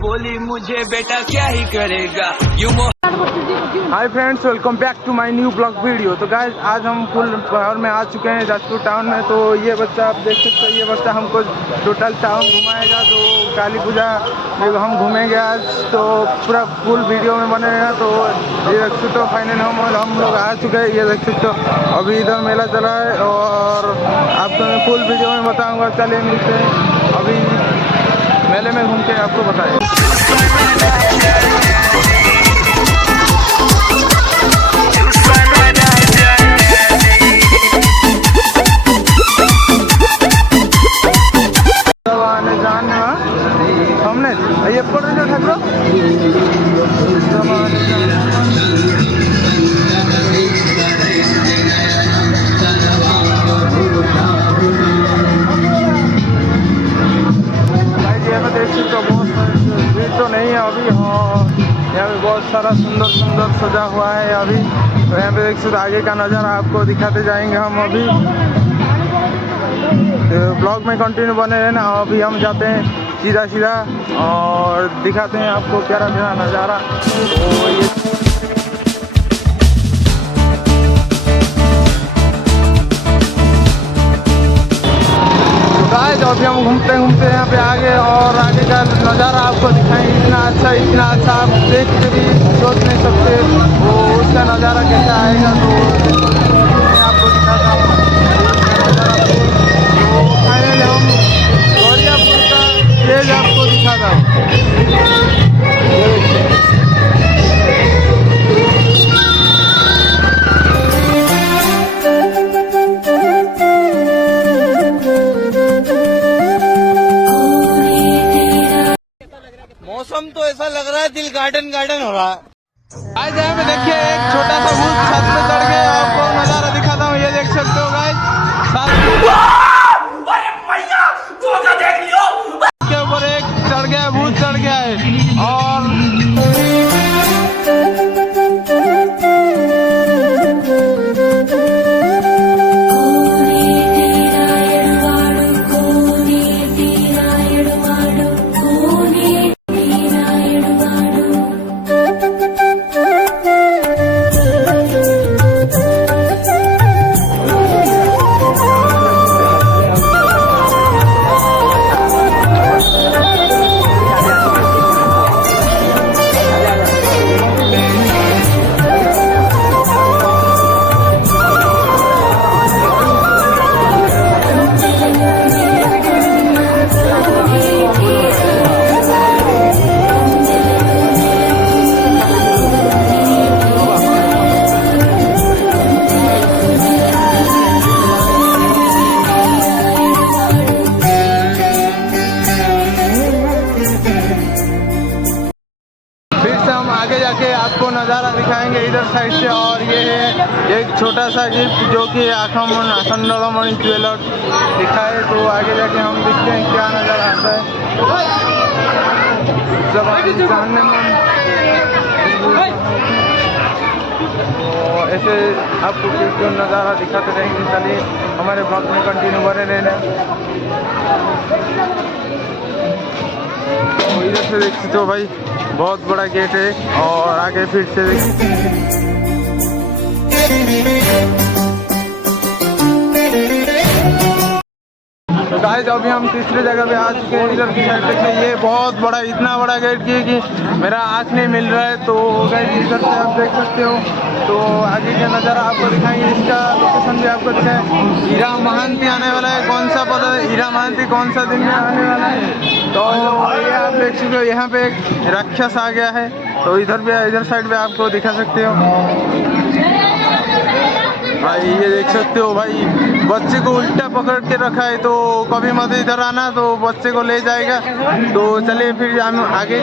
बोली मुझे बेटा क्या ही करेगा you. Hi friends, welcome back to my new blog video. तो गाइस आज हम फुल पावर में आ चुके हैं जाजपुर टाउन में। तो ये बच्चा आप देख सकते हो, ये बच्चा हमको टोटल टाउन घुमाएगा। तो काली पूजा में हम घूमेंगे आज, तो पूरा फुल वीडियो में बनेगा। तो ये देख सकते हो फाइनल हम लोग आ चुके हैं। ये देख सकते हो अभी इधर मेला चला है और आपको मैं फुल वीडियो में बताऊँगा। चलिए मिलते हैं अभी मेले में घूम के आपको बताएँ। हमने ये पढ़ रहे थे ठाकुर देख सकते हो बहुत भीड़ तो नहीं है अभी। हाँ, यहाँ पे बहुत सारा सुंदर सुंदर सजा हुआ है अभी। तो यहाँ पे देख सकते आगे का नज़ारा आपको दिखाते जाएंगे हम अभी। तो ब्लॉग में कंटिन्यू बने रहना। अभी हम जाते हैं सीधा और दिखाते हैं आपको प्यारा प्यारा नज़ारा। तो ये गाइस अभी हम घूमते यहाँ पे आगे और आगे का नज़ारा आपको दिखाएंगे। इतना अच्छा आप देख के भी सोच नहीं सकते वो उसका नज़ारा कैसा आएगा। तो आपको दिखाता हूँ फाइनल हम गौरियापुर का स्टेज आपको दिखाता हूँ। मौसम तो ऐसा लग रहा है दिल गार्डन हो रहा है। आज यहाँ पे देखिए एक छोटा सा भूत छत पे चढ़ के आपको नज़ारा दिखाता हूँ। ये देख सकते हो गाइस के ऊपर एक चढ़ गया भूत चढ़ गया है। और आगे जाके आपको नज़ारा दिखाएंगे इधर साइड से। और ये है एक छोटा सा गिफ्ट जो कि आखंडमणि ज्वेलर लिखा है। तो आगे जाके हम देखते हैं क्या नज़ारा आता है। जानने में तो ऐसे आपको जो नज़ारा दिखाते रहेंगे। चलिए हमारे ब्लॉग में कंटिन्यू बने रहना। तो इधर से देख सकते हो भाई बहुत बड़ा गेट है और आगे फिर से तो गाइस अभी हम तीसरी जगह पे आ चुके हैं। इधर की साइड देखिए ये बहुत बड़ा इतना बड़ा गेट कि मेरा आँख नहीं मिल रहा है। तो गाइस इधर से आप देख सकते हो। तो आगे का नज़ारा आपको दिखाएंगे। इसका लोकेशन भी आपको दिखाएं। हीरा महांती आने वाला है। कौन सा पता है हीरा महांती कौन सा दिन में आने वाला है। तो ये आप देख सकते हो यहाँ पे एक राक्षस आ गया है। तो इधर साइड पे आपको दिखा सकते हो भाई। ये देख सकते हो भाई बच्चे को उल्टा पकड़ के रखा है। तो कभी मत इधर आना, तो बच्चे को ले जाएगा। तो चलिए फिर हम आगे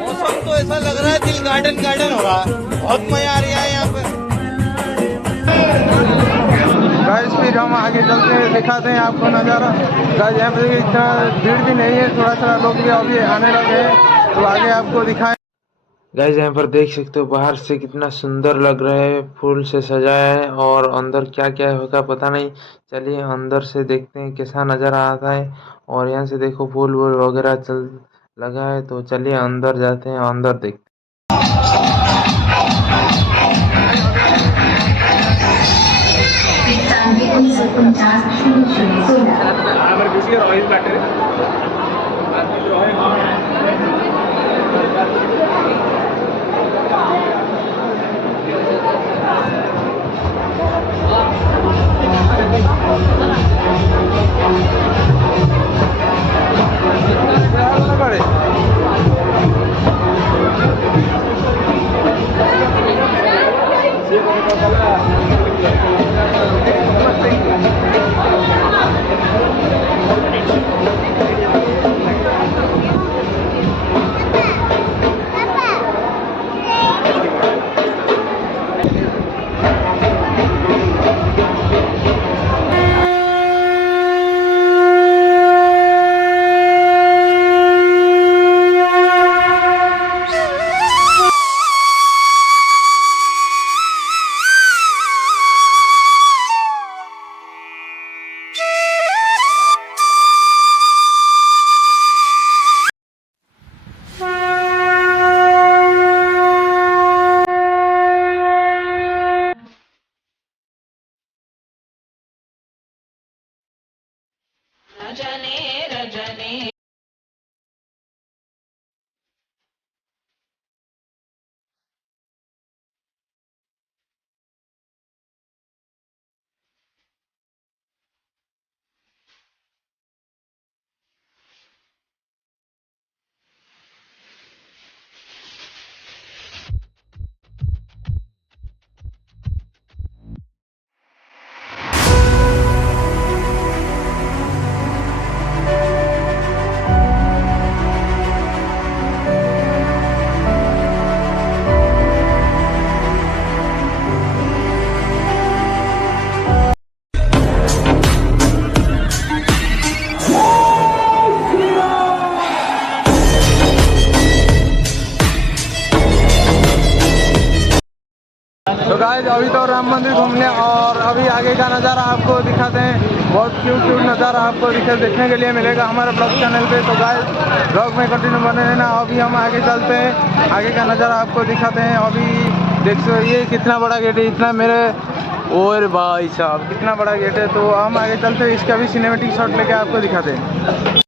मौसम तो ऐसा लग रहा है दिल गार्डन हो रहा है। बहुत मजा आ रहा है यहाँ पे। गाइस फिर हम आगे चलते हैं, दिखाते हैं आपको नज़ारा। गाइस यहाँ पे इतना भीड़ भी नहीं है, थोड़ा सा लोग भी अभी आने लगे हैं। तो आगे आपको दिखाएं। गाइस यहाँ पर देख सकते हो बाहर से कितना सुंदर लग रहा है, फूल से सजाया है और अंदर क्या क्या होगा पता नहीं। चलिए अंदर से देखते हैं कैसा नज़र आता है। और यहाँ से देखो फूल वूल वगैरह चल लगा है, तो चलिए अंदर जाते हैं, अंदर देखते तो गाइस अभी तो राम मंदिर घूमने और अभी आगे का नज़ारा आपको दिखाते हैं। बहुत क्यूट नज़ारा आपको देखने के लिए मिलेगा हमारे ब्लॉग चैनल पे। तो गाइस ब्लॉग में कंटिन्यू बने रहना। अभी हम आगे चलते हैं, आगे का नज़ारा आपको दिखाते हैं। अभी देख सो ये कितना बड़ा गेट है, इतना मेरे और भाई साहब कितना बड़ा गेट है। तो हम आगे चलते हैं, इसका भी सिनेमेटिक शॉट लेके आपको दिखाते हैं।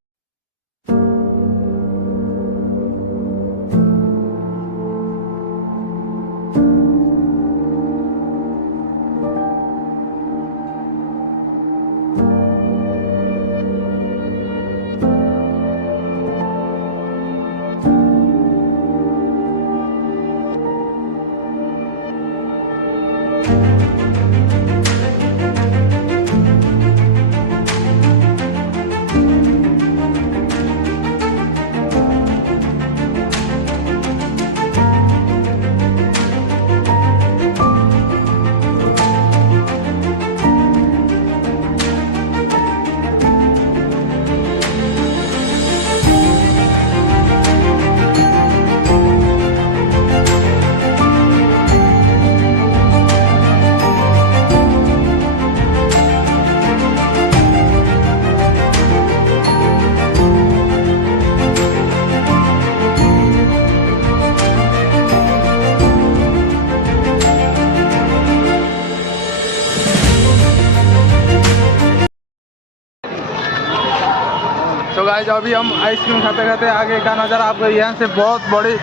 तो गाइस अभी हम आइसक्रीम खाते खाते आगे का नज़ारा आपको यहाँ से बहुत बड़ी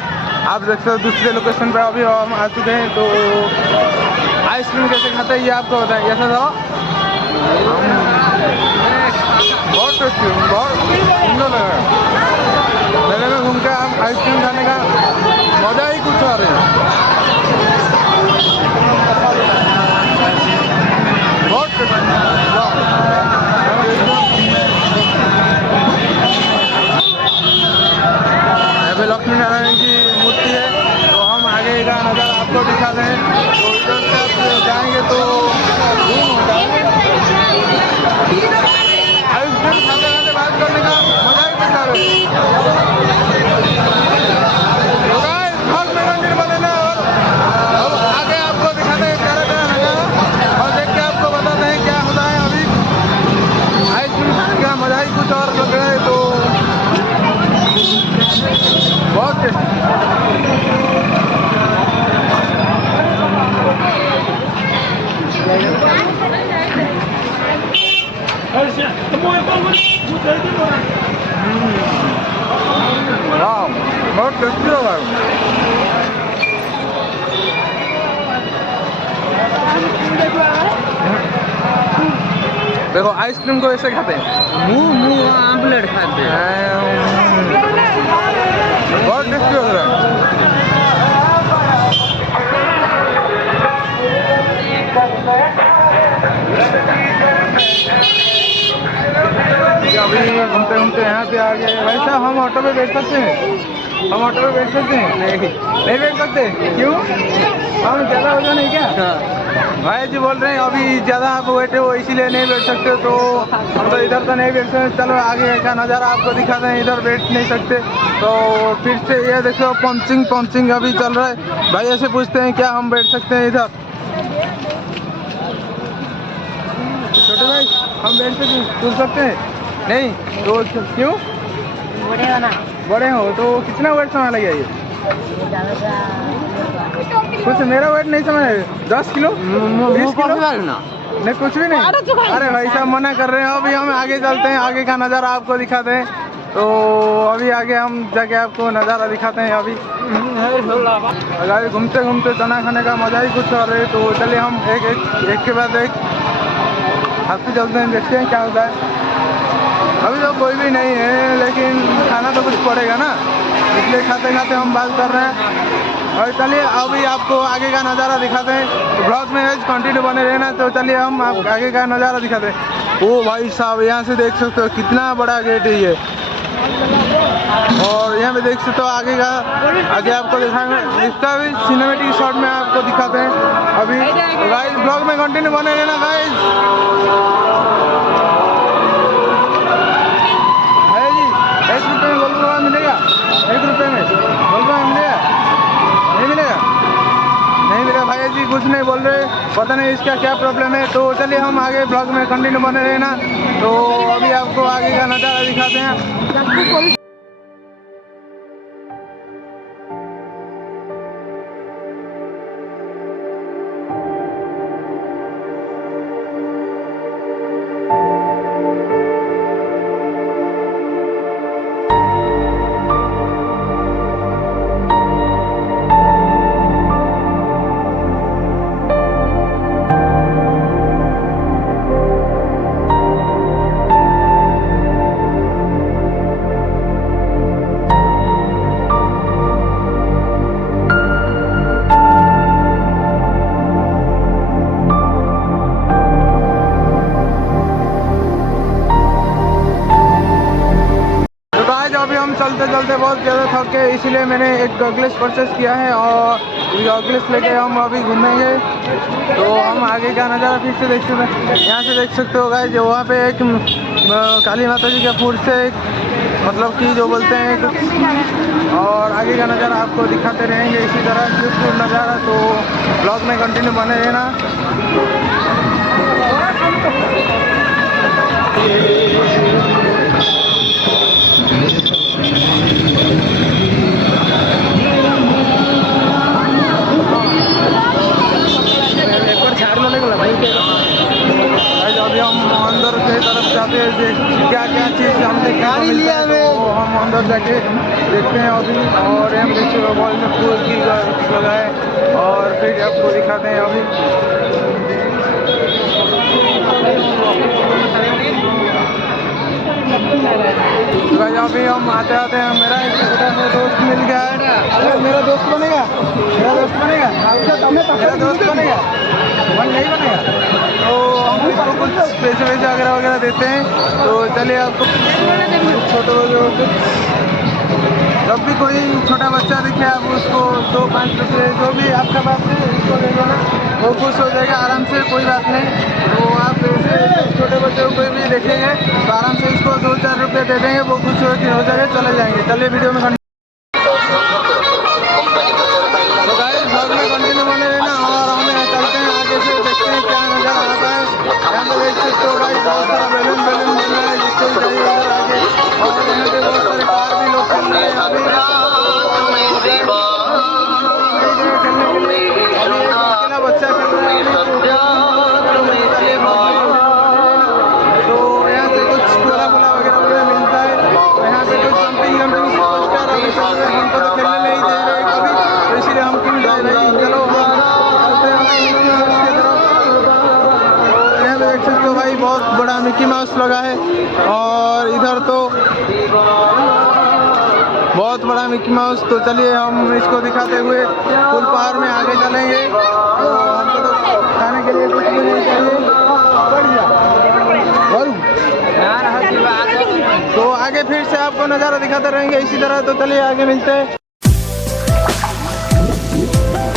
आप देख सकते हो। दूसरे लोकेशन पे अभी हम आ चुके हैं। तो आइसक्रीम कैसे खाते हैं ये आपको बताएं। ऐसा था बहुत टेस्टी, बहुत सुंदर लगा। मेले में घूम के हम आइसक्रीम खाने का मज़ा ही कुछ आ रहा है। बहुत टेस्टी। लक्ष्मी नारायण की मूर्ति है। तो हम आगे का नज़ारा आपको दिखाते हैं। तो इधर से आप जाएंगे तो घूम हो जाएंगे। आइसक्रीम खाते खाते बात करने का मजा ही कुछ आ रहा है। टेस्टी होगा। देखो आइसक्रीम को ऐसे खाते हैं, मुंह आमलेट खाते हैं। बहुत टेस्टी हो रहा है। अभी घूमते घूमते यहाँ पे आ गए। भाई साहब हम ऑटो पे बैठ सकते हैं? हम ऑटो पे बैठ सकते हैं? नहीं बैठ सकते। क्यों? हम ज़्यादा हो जाए नहीं क्या? भाई जी बोल रहे हैं अभी ज़्यादा आप बैठे हो इसीलिए नहीं बैठ सकते। तो हम तो इधर तो नहीं बैठ सकते। चलो आगे का नज़ारा आपको दिखाते हैं। इधर बैठ नहीं सकते तो फिर से ये देखो पंचिंग अभी चल रहा है। भाई ऐसे पूछते हैं क्या हम बैठ सकते हैं इधर? छोटे भाई हम बैठ सकते हैं? नहीं तो क्यों? बड़े हो तो कितना वेट समय लगेगा ये? कुछ मेरा वेट नहीं समझ। 10 किलो 20 किलो नहीं कुछ भी नहीं। अरे भाई साहब मना कर रहे हैं। अभी हम आगे चलते हैं, आगे का नज़ारा आपको दिखाते हैं। तो अभी आगे हम जाके आपको नज़ारा दिखाते हैं। अभी घूमते घूमते चना खाने का मज़ा ही कुछ और है। तो चलिए हम एक के बाद एक आपसे चलते हैं, देखते हैं क्या होता है। अभी तो कोई भी नहीं है लेकिन खाना तो कुछ पड़ेगा ना, इसलिए खाते खाते हम बात कर रहे हैं। और चलिए अभी आपको आगे का नज़ारा दिखाते हैं। तो ब्लॉग में कंटिन्यू बने रहना। तो चलिए हम आप आगे का नज़ारा दिखाते हैं। ओ भाई साहब यहाँ से देख सकते हो कितना बड़ा गेट है ये। और यहाँ पे देख सकते हो आगे आपको दिखाएंगे। इसका भी सिनेमेटिक शॉट में आपको दिखाते हैं अभी। गाइस ब्लॉग में कंटिन्यू बने रहना गाइस। 1 रुपये में गोलगप्पा मिलेगा? 1 रुपये में गोलगप्पा मिलेगा? नहीं मिलेगा? नहीं मिलेगा। भाई जी कुछ नहीं बोल रहे, पता नहीं इसका क्या प्रॉब्लम है। तो चलिए हम आगे ब्लॉग में कंटिन्यू बने रहना। तो अभी आपको आगे का नज़ारा दिखाते हैं। चलते चलते बहुत ज़्यादा थक गए, इसीलिए मैंने एक गॉगल्स परचेस किया है और गॉगल्स लेके हम अभी घूमेंगे। तो हम आगे का नज़ारा फिर से देख सकते हैं। यहाँ से देख सकते हो गाइस जो वहाँ पे एक काली माता जी के फूल से मतलब कि जो बोलते हैं। और आगे का नज़ारा आपको दिखाते रहेंगे इसी तरह ब्यूटीफुल नज़ारा। तो ब्लॉग में कंटिन्यू बने रहना। अभी हम अंदर की तरफ जाते हैं, क्या क्या चीज़ हमने गाड़ी लिया है तो हम अंदर जाके देखते हैं अभी। और हम देखिए बॉल में फूल की लगाए और फिर आपको दिखाते हैं अभी। तो भाई अभी हम आते आते हैं मेरा एक दोस्त मिल गया है। मेरा दोस्त बनेगा? मेरा दोस्त बनेगा? मेरा दोस्त बनेगा? मन नहीं बनेगा? तो हम इसको कुछ पैसे वगैरह देते हैं। तो चलिए आपको छोटे बच्चों जब भी कोई छोटा बच्चा दिखे आप उसको 2-5 रुपये जो भी आपका बात है उसको दे देना, वो खुश हो जाएगा आराम से, कोई बात नहीं। तो आप ऐसे छोटे बच्चों को भी देखेंगे तो आराम से उसको 2-4 रुपये दे देंगे, वो खुश हो जाएगा, चले जाएंगे। चलिए वीडियो में तो गाइस ब्लॉग में कंटिन्यू बने रहना और हमें चलते हैं आगे से, देखते हैं क्या नज़ारा आता है। यहाँ पे देख सकते हो गाइस बहुत सारा बैलून बन रहा है जिससे उधर आगे। और यहाँ पे बहुत सारे कार भी लोग चल रहे हैं अभी अकेला बच्चा चल रहा है। तो यहाँ से कुछ गोला वगैरह मिलता है। यहाँ पे कुछ जंपिंग बड़ा मिकी माउस लगा है और इधर तो बहुत बड़ा मिकी माउस। तो चलिए हम इसको दिखाते हुए फुल पहाड़ में आगे चलेंगे। तो हमको तो खाने के लिए कुछ भी नहीं चाहिए। तो आगे फिर से आपको नज़ारा दिखाते रहेंगे इसी तरह। तो चलिए आगे मिलते हैं।